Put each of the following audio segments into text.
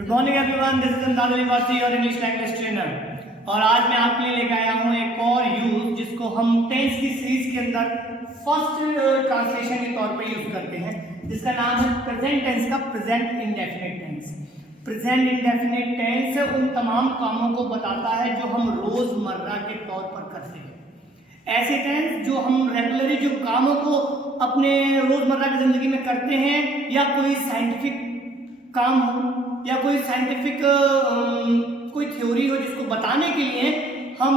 Good morning everyone, this is Amdad Ali वासी और English language trainer. और आज मैं आपके लिए लेकर आया हूँ एक और यूज जिसको हम टेंस की सीरीज के अंदर फर्स्ट ट्रांसलेशन के तौर पे यूज करते हैं, जिसका नाम है प्रेजेंट टेंस का present indefinite tense. Present indefinite tense उन तमाम कामों को बताता है जो हम रोजमर्रा के तौर पर करते हैं। ऐसे टेंस जो हम रेगुलरली जो कामों को अपने रोजमर्रा की जिंदगी में करते हैं, या कोई साइंटिफिक काम हो या कोई साइंटिफिक कोई थ्योरी हो जिसको बताने के लिए हम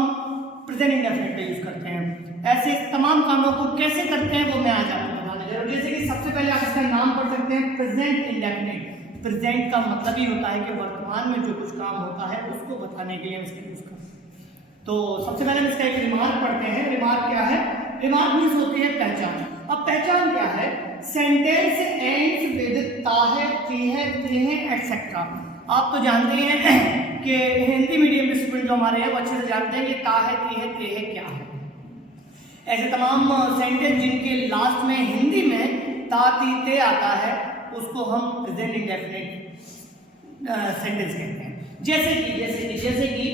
प्रेजेंट इंडेफिनिट का यूज करते हैं। ऐसे तमाम कामों को कैसे करते हैं वो मैं आज आपको बताने जा रहा हूं। जैसे कि सबसे पहले आप इसका नाम पढ़ सकते हैं, प्रेजेंट इंडेफिनिट। प्रेजेंट का मतलब ही होता है कि वर्तमान में जो कुछ काम होता है उसको बताने के लिए हम इसका यूज करते हैं। तो सबसे पहले हम इसका एक रिमार्क पढ़ते हैं। रिमार्क क्या है? रिमार्क मीन्स होती है पहचान। अब पहचान क्या है? सेंटेंस एंड्स विद ताहे, तीहे, त्रिहे एटसेट्रा। आप तो जानते हैं कि हिंदी मीडियम के स्टूडेंट जो हमारे हैं वो अच्छे से जानते हैं कि ताहे, तीहे, त्रिहे क्या है। ऐसे तमाम सेंटेंस जिनके लास्ट में हिंदी में ता, ती, ते आता है उसको हम प्रेजेंट इंडेफिनिट सेंटेंस कहते हैं। जैसे कि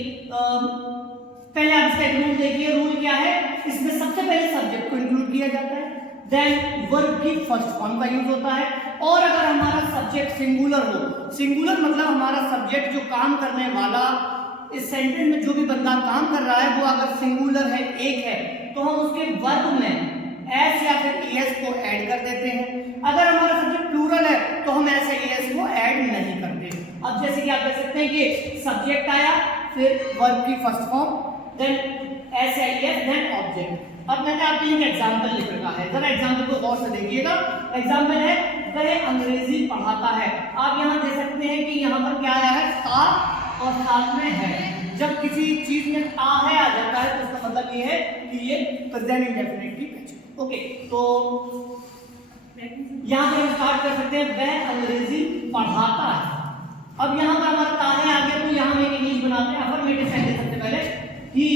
पहले आप इसका एक रूल देखिए। रूल क्या है? इसमें सबसे पहले सब्जेक्ट को इंक्लूड किया जाता है, देन वर्ब की फर्स्ट फॉर्म का यूज होता है। और अगर हमारा सब्जेक्ट सिंगुलर हो, सिंगुलर मतलब हमारा सब्जेक्ट जो काम करने वाला इस सेंटेंस में जो भी बंदा काम कर रहा है वो अगर सिंगुलर है, एक है, तो हम उसके वर्ब में एस या फिर ईएस को ऐड कर देते हैं। अगर हमारा सब्जेक्ट प्लूरल है तो हम ऐसे ईएस को ऐड नहीं करते। अब जैसे कि आप देख सकते हैं कि सब्जेक्ट आया, फिर वर्ब की फर्स्ट फॉर्म, देन एस या ईएस, देन ऑब्जेक्ट। अब मैंने आपके लिए एग्जाम्पल लिख रखा है, जरा एग्जाम्पल को गौर से देखिएगा। एग्जाम्पल है, वह अंग्रेजी पढ़ाता है। आप यहाँ देख सकते हैं कि यहाँ पर क्या आया है? ता और साथ में है। जब किसी चीज में ता है आ जाता है तो उसका मतलब ये है कि ये प्रेजेंट इंडेफिनिट की पहचान। ओके, तो यहाँ पे हम स्टार्ट कर सकते हैं, वह अंग्रेजी पढ़ाता है। अब यहाँ पर हमारा ता है आ गया, तो यहाँ हम एक इंग्लिश बनाते हैं अफर्मेटिव सेंटेंस। सबसे पहले ही,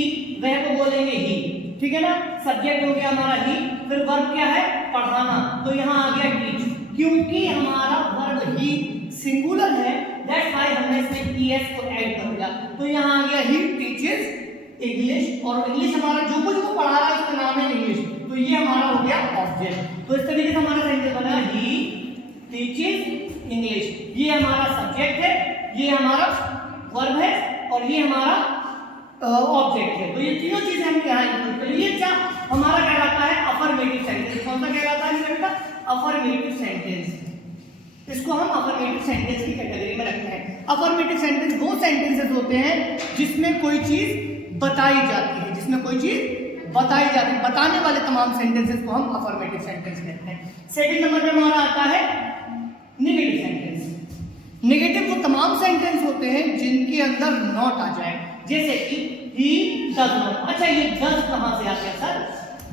वह को बोलेंगे ही, ठीक है ना। सब्जेक्ट हो गया हमारा ही, फिर वर्ब क्या है? पढ़ाना, तो यहाँ आ गया टीच। क्योंकि हमारा वर्ब ही सिंगुलर है, दैट्स व्हाई हमने इसमें ईएस को ऐड कर दिया। तो यहाँ आ गया ही टीचेस इंग्लिश, और इंग्लिश हमारा जो कुछ वो पढ़ा रहा है उसका नाम है इंग्लिश, तो ये हमारा हो गया ऑब्जेक्ट। तो इस तरीके से हमारा सेंटेंस बना, ही टीचेस इंग्लिश। ये हमारा सब्जेक्ट है, ये हमारा वर्ब है, और ये हमारा ऑब्जेक्ट है। तो ये तीनों चीजें हम यहाँ इंक्लूड करें। ये क्या हमारा कहलाता है? Affirmative sentence. कौन सा कहलाता है बेटा? Affirmative sentence. इसको हम अफर्मेटिव सेंटेंस की कैटेगरी में रखते हैं। अफर्मेटिव सेंटेंस वो सेंटेंसेस होते हैं जिसमें कोई चीज बताई जाती है, जिसमें कोई चीज बताई जाती है। बताने वाले तमाम सेंटेंसेस को हम अफर्मेटिव सेंटेंस कहते हैं। सेकंड नंबर पे हमारा आता है नेगेटिव सेंटेंस। नेगेटिव वो तमाम सेंटेंस होते हैं जिनके अंदर नॉट आ जाए, जैसे कि he does not। अच्छा, ये does कहां से आ गया सर?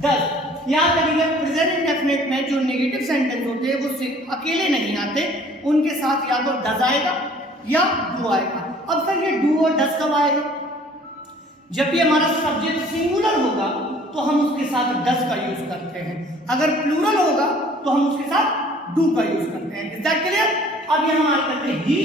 does। याद रखिएगा, प्रेजेंट इंडेफिनिट में जो नेगेटिव सेंटेंस होते हैं वो सिर्फ अकेले नहीं आते, उनके साथ या तो does आएगा या do आएगा। अब सर ये do और does कब आएगा? जब भी हमारा सब्जेक्ट सिंगुलर होगा तो हम उसके साथ does का यूज करते हैं, अगर प्लूरल होगा तो हम उसके साथ do का यूज करते हैं। Is that clear? अब यहाँ हमारे करते हैं ही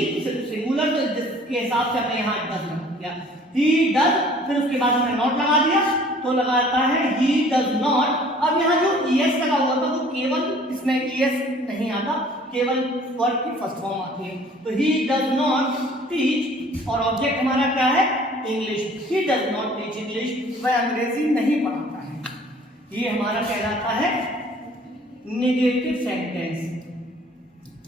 सिंगुलर, तो जिसके हिसाब से हमने यहाँ does लगा दिया, he does, फिर उसके बाद हमने नॉट लगा दिया तो लगाता है he does not। अब यहाँ जो es लगा हुआ था वो केवल, इसमें es नहीं आता, केवल वर्ब की फर्स्ट फॉर्म आती है। तो he does not teach, और ऑब्जेक्ट हमारा क्या है? English. he does not teach English, वह अंग्रेजी नहीं पढ़ाता है। ये हमारा कहलाता है नेगेटिव सेंटेंस।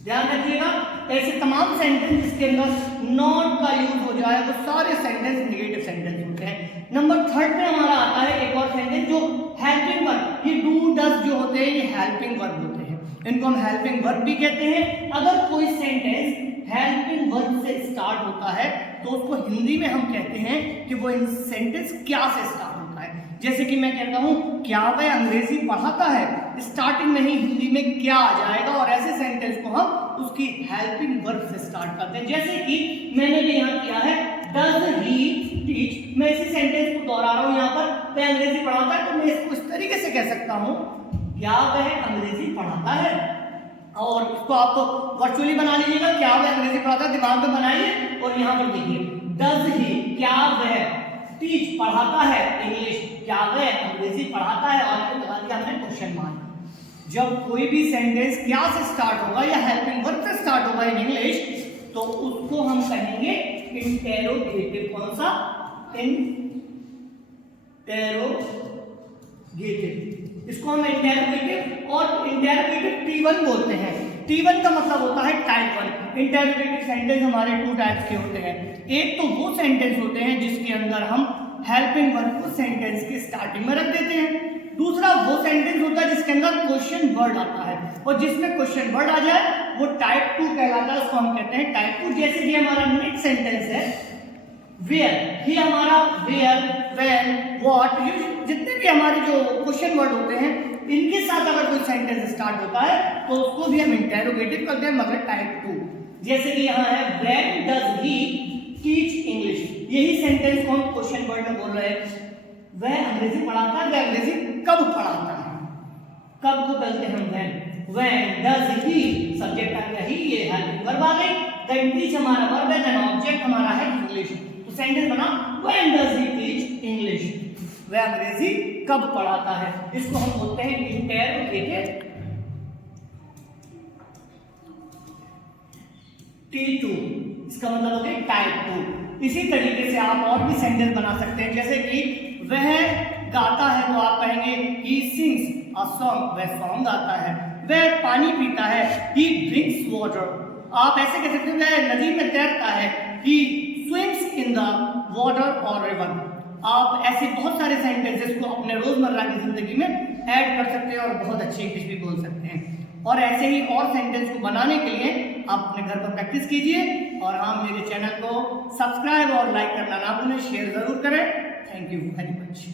ध्यान रखिएगा, ऐसे तमाम सेंटेंस जिसके अंदर नॉट का यूज हो जाए वो सारे सेंटेंस नेगेटिव सेंटेंस होते हैं। नंबर थर्ड पे हमारा आता है एक और सेंटेंस जो हेल्पिंग वर्ब। ये डू डज जो होते हैं ये हेल्पिंग वर्ब होते हैं, इनको हम हेल्पिंग वर्ब भी कहते हैं। अगर कोई सेंटेंस हेल्पिंग वर्ब से स्टार्ट होता है तो उसको हिंदी में हम कहते हैं कि वो सेंटेंस क्या से स्टार्ट होता है। जैसे कि मैं कहता हूं, क्या वह अंग्रेजी पढ़ाता है, स्टार्टिंग में ही हिंदी में क्या आ जाएगा, और ऐसे सेंटेंस को हम उसकी हेल्पिंग वर्ब से स्टार्ट करते हैं। जैसे कि मैंने भी यहाँ किया है, डज ही टीच। मैं इसी सेंटेंस को दोहरा रहा हूँ यहाँ पर, वह अंग्रेजी पढ़ाता है, तो मैं इसको इस तरीके से कह सकता हूँ, क्या वह अंग्रेजी पढ़ाता है? और इसको आप वर्चुअली बना लीजिएगा, क्या वह अंग्रेजी पढ़ाता है, दिमाग में बनाइए और यहाँ पर देखिए डज ही, क्या वह टीच पढ़ाता है इंग्लिश, क्या वह अंग्रेजी पढ़ाता है, और लगा दिया हमने क्वेश्चन मार्क। जब कोई भी सेंटेंस क्या से स्टार्ट होगा या हेल्पिंग वर्ब से स्टार्ट होगा इन इंग्लिश, तो उसको हम कहेंगे इंटेरोगेटिव। कौन सा? इंटेरोगेटिव। इसको हम इंटेरोगेटिव और इंटेरोगेटिव T1 बोलते हैं। T1 का मतलब होता है टाइप 1। इंटेरोगेटिव सेंटेंस हमारे 2 टाइप्स के होते हैं। एक तो वो सेंटेंस होते हैं जिसके अंदर हम हेल्पिंग वर्ब को सेंटेंस के स्टार्टिंग में रख देते हैं। दूसरा वो सेंटेंस होता है जिसके अंदर क्वेश्चन वर्ड आता है, और जिसमें क्वेश्चन वर्ड आ जाए वो टाइप 2 कहलाता है, उसको हम कहते हैं टाइप 2। जैसे कि हमारा नेक्स्ट सेंटेंस है वेयर, ये हमारा वेयर, व्हेन, व्हाट, ये जितने भी हमारे जो क्वेश्चन वर्ड होते हैं इनके साथ अगर कोई सेंटेंस स्टार्ट होता है तो उसको भी हम इंटेरोगेटिव करते हैं, मगर टाइप 2। जैसे कि यहाँ है when does he teach English, यही सेंटेंस को हम क्वेश्चन वर्ड में बोल रहे हैं। वह अंग्रेजी पढ़ाता है, वह अंग्रेजी कब पढ़ाता है, कब को कहते हैं हम व्हेन डज ही, सब्जेक्ट आ गया ही, ये हेल्पिंग वर्ब आ गई, देन टीच हमारा वर्ब है, देन ऑब्जेक्ट हमारा है इंग्लिश। तो सेंटेंस बना when does he teach English, वह अंग्रेजी कब पढ़ाता है। इसको हम बोलते हैं इंटेरोगेटिव T2, इसका मतलब हो गया टाइप 2। इसी तरीके से आप और भी सेंटेंस बना सकते हैं, जैसे कि वह गाता है तो आप कहेंगे he sings a song, वह सॉन्ग गाता है। वह पानी पीता है, he drinks water, आप ऐसे कह सकते हैं वह नदी में तैरता है, he swims in the water or river। आप ऐसे बहुत सारे सेंटेंसेस को अपने रोजमर्रा की जिंदगी में ऐड कर सकते हैं और बहुत अच्छी इंग्लिश भी बोल सकते हैं। और ऐसे ही और सेंटेंस को बनाने के लिए आप अपने घर पर प्रैक्टिस कीजिए, और हाँ, मेरे चैनल को सब्सक्राइब और लाइक करना ना भूलें, शेयर जरूर करें। Thank you very much.